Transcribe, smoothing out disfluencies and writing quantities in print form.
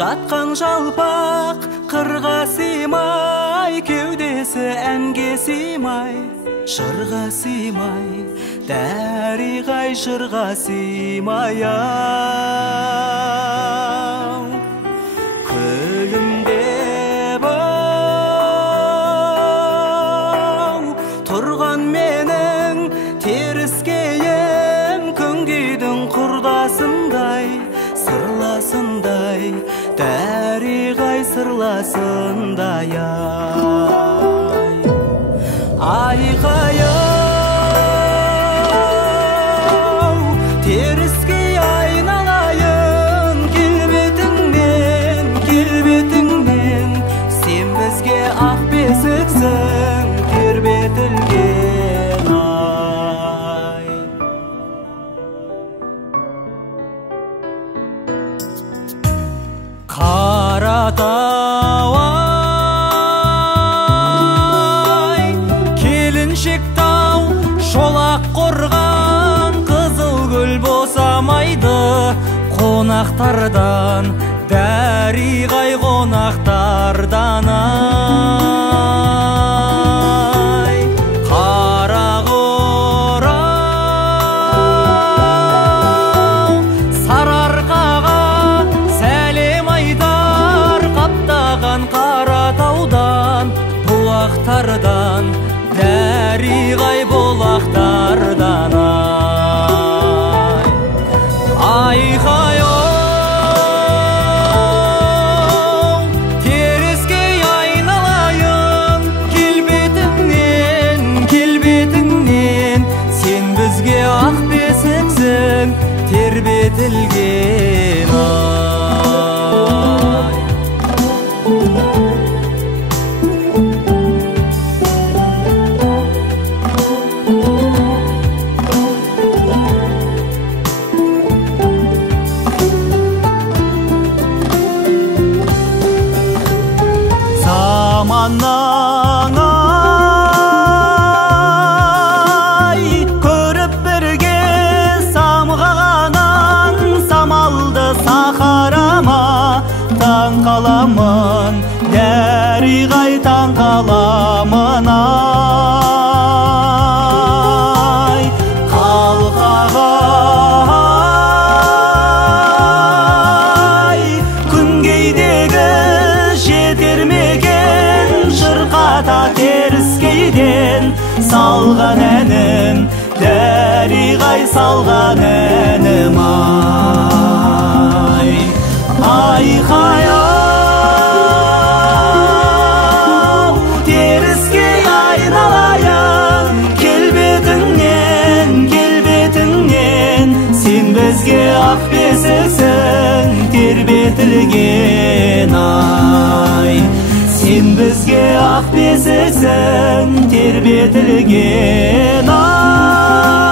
жатқан жалпақ қырға сыймай, кеудесі әнге сыймай, жырға сыймай, дәріғай жырға сыймай ау. Күлімдеп ау тұрған менің теріскейім, күнгейдің құрдасындай, сырласындай, дәріғай сырласындай айқайым, теріскей айналайын, келбетіңнен, келбетіңнен, сен бізге ақ бесіксің, тербетілген ай. Қаратау ай, келіншек тау, шолақ қорған, қызыл гүл босамайды қонақтардан, дәріғай қонақтардан ай. Қарағорау Сарыарқаға сәлем айтар, қаптаған Қаратаудан, бұлақтардан, дәріғай бұлақтардан ай. Айқайым, теріскей айналайын, келбетіңнен, келбетіңнен, сен бізге ақ бесіксің, тербетілген ай. Заманнан ай, көріп бірге самғаған, самалды сахарама таң қаламын, дәріғай таң қаламын ай. Қалқағай күнгейдегі жетермеген, шырқата теріскейден салған әнім, дәріғай салған әнім ай. Айқайым, теріскей айналайын, келбетіңнен, келбетіңнен, сен бізге ақ бесіксің, тербетілген ай. Сен бізге ақ бесіксің, тербетілген ай.